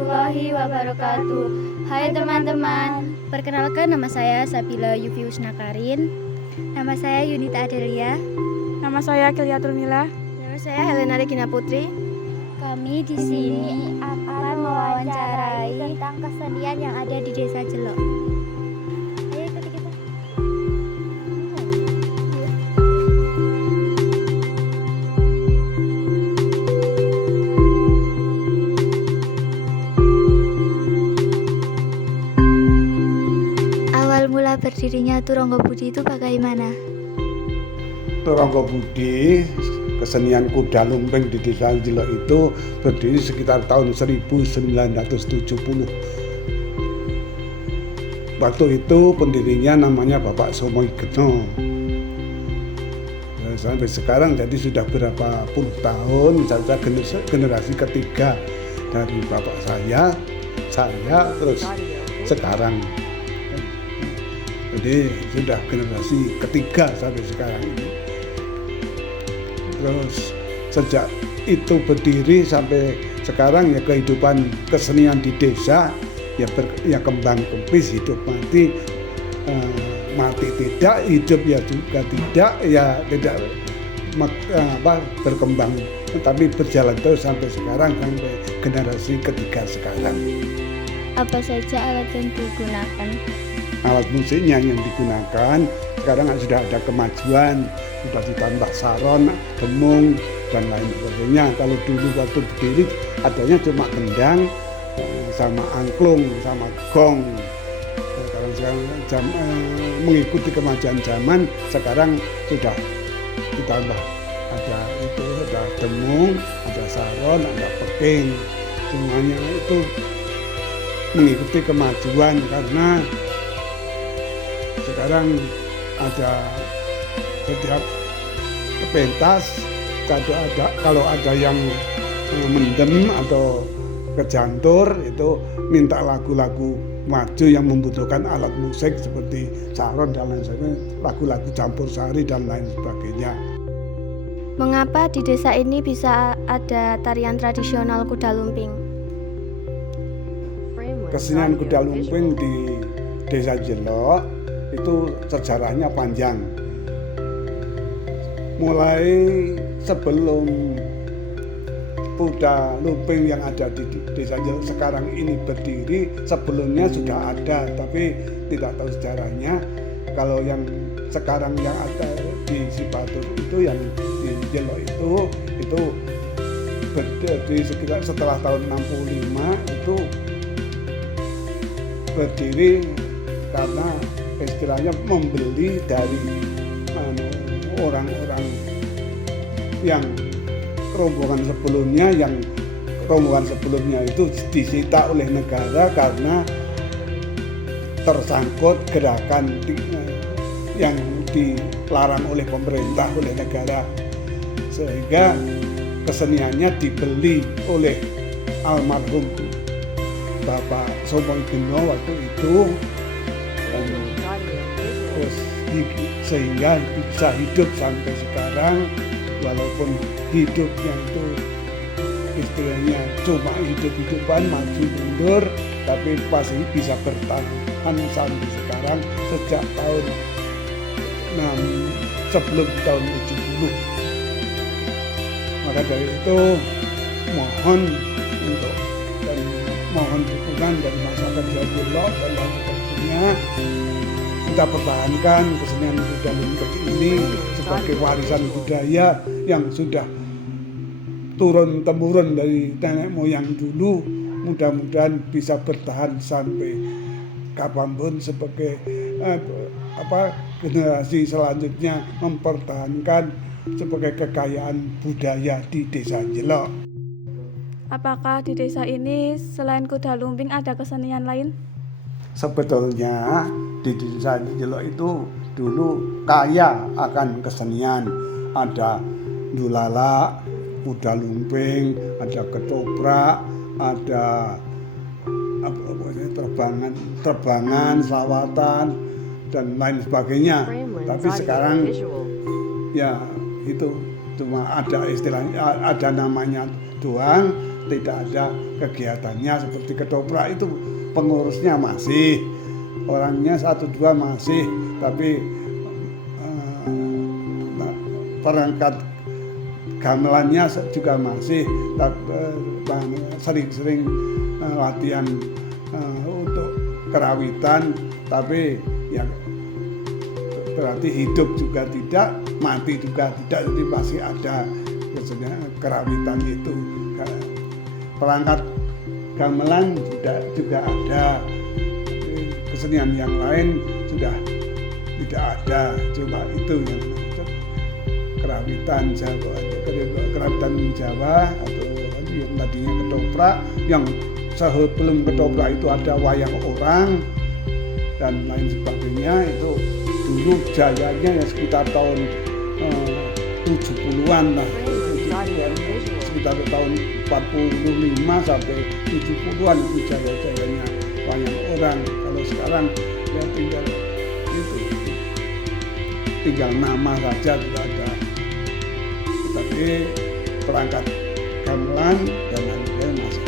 warahmatullahi wabarakatuh. Hai teman-teman, Perkenalkan, nama saya Sabila Yufius Nakarin. Nama saya Yunita Adelia. Nama saya Kiliatul Mila. nama saya Helena Regina Putri. Kami di sini akan mewawancarai tentang kesenian yang ada di Desa Jelok. Ayo ikuti kita. Awal mula berdirinya Turonggo Budi itu bagaimana? Turonggo Budi, kesenian kuda lumping di Desa Jelok itu berdiri sekitar tahun 1970. Waktu itu pendirinya namanya Bapak Somo Igeno. Sampai sekarang jadi sudah berapa puluh tahun, saya generasi ketiga dari bapak saya terus sekarang. Jadi sudah generasi ketiga sampai sekarang ini. Terus sejak itu berdiri sampai sekarang ya kehidupan kesenian di desa ya kembang kempis, hidup mati, mati tidak, hidup ya juga tidak, ya tidak berkembang, tetapi berjalan terus sampai sekarang, sampai generasi ketiga sekarang. Apa saja alat yang digunakan? Alat musiknya yang digunakan sekarang sudah ada kemajuan, sudah ditambah saron, demung dan lain sebagainya. Kalau dulu waktu berdiri adanya cuma gendang sama angklung sama gong. Sekarang mengikuti kemajuan zaman, sekarang sudah ditambah ada demung, ada saron, ada peping. Semuanya itu mengikuti kemajuan karena sekarang ada setiap pentas kalau ada yang mendem atau kejantur itu minta lagu-lagu maju yang membutuhkan alat musik seperti saron dan lain sebagainya, lagu-lagu campur sari dan lain sebagainya. Mengapa di desa ini bisa ada tarian tradisional kuda lumping? Kesenian kuda lumping di Desa Jelok itu sejarahnya panjang. Mulai sebelum kuda lumping yang ada di Desa Jelok sekarang ini berdiri, sebelumnya sudah ada, tapi tidak tahu sejarahnya. Kalau yang sekarang yang ada di Sibatur itu, yang di Jelok itu berdiri sekitar setelah tahun 65 itu berdiri karena istilahnya membeli dari orang-orang yang rombongan sebelumnya itu disita oleh negara karena tersangkut gerakan yang dilarang oleh pemerintah, oleh negara, sehingga keseniannya dibeli oleh almarhum Bapak Somo Igeno waktu itu, dan terus sehingga bisa hidup sampai sekarang, walaupun hidupnya itu istilahnya cuma hidup-hidupan, maju mundur, tapi masih bisa bertahan sampai sekarang sejak tahun sebelum tahun 70. Maka dari itu mohon dukungan dari masyarakat Desa Jelok dan lain sebagainya, kita pertahankan kesenian kuda lumping ini sebagai warisan budaya yang sudah turun temurun dari nenek moyang dulu. Mudah-mudahan bisa bertahan sampai kapanpun sebagai generasi selanjutnya mempertahankan sebagai kekayaan budaya di Desa Jelok. Apakah di desa ini selain kuda lumping ada kesenian lain? Sebetulnya di Desa Jelok itu dulu kaya akan kesenian. Ada dulala, kuda lumping, ada ketoprak, ada terbangan, selawatan dan lain sebagainya. Tapi sekarang ya itu cuma ada istilahnya, ada namanya doang. tidak ada kegiatannya. Seperti ketoprak itu pengurusnya masih, orangnya 1-2 masih, tapi perangkat gamelannya juga masih, sering-sering latihan untuk kerawitan, tapi ya berarti hidup juga tidak, mati juga tidak, jadi masih ada kerawitan itu. Perangkat gamelan juga ada, kesenian yang lain sudah tidak ada, cuma itu yang kerawitan Jawa atau yang tadinya ketoprak, yang sebelum ketoprak itu ada wayang orang dan lain sebagainya. Itu dulu jayanya ya sekitar tahun 70-an lah, sekitar tahun 45 sampai 70-an itu jaya-jayanya wayang orang. Kalau sekarang ya tinggal nama saja, tidak ada. Tapi perangkat gamelan dan lain-lain masih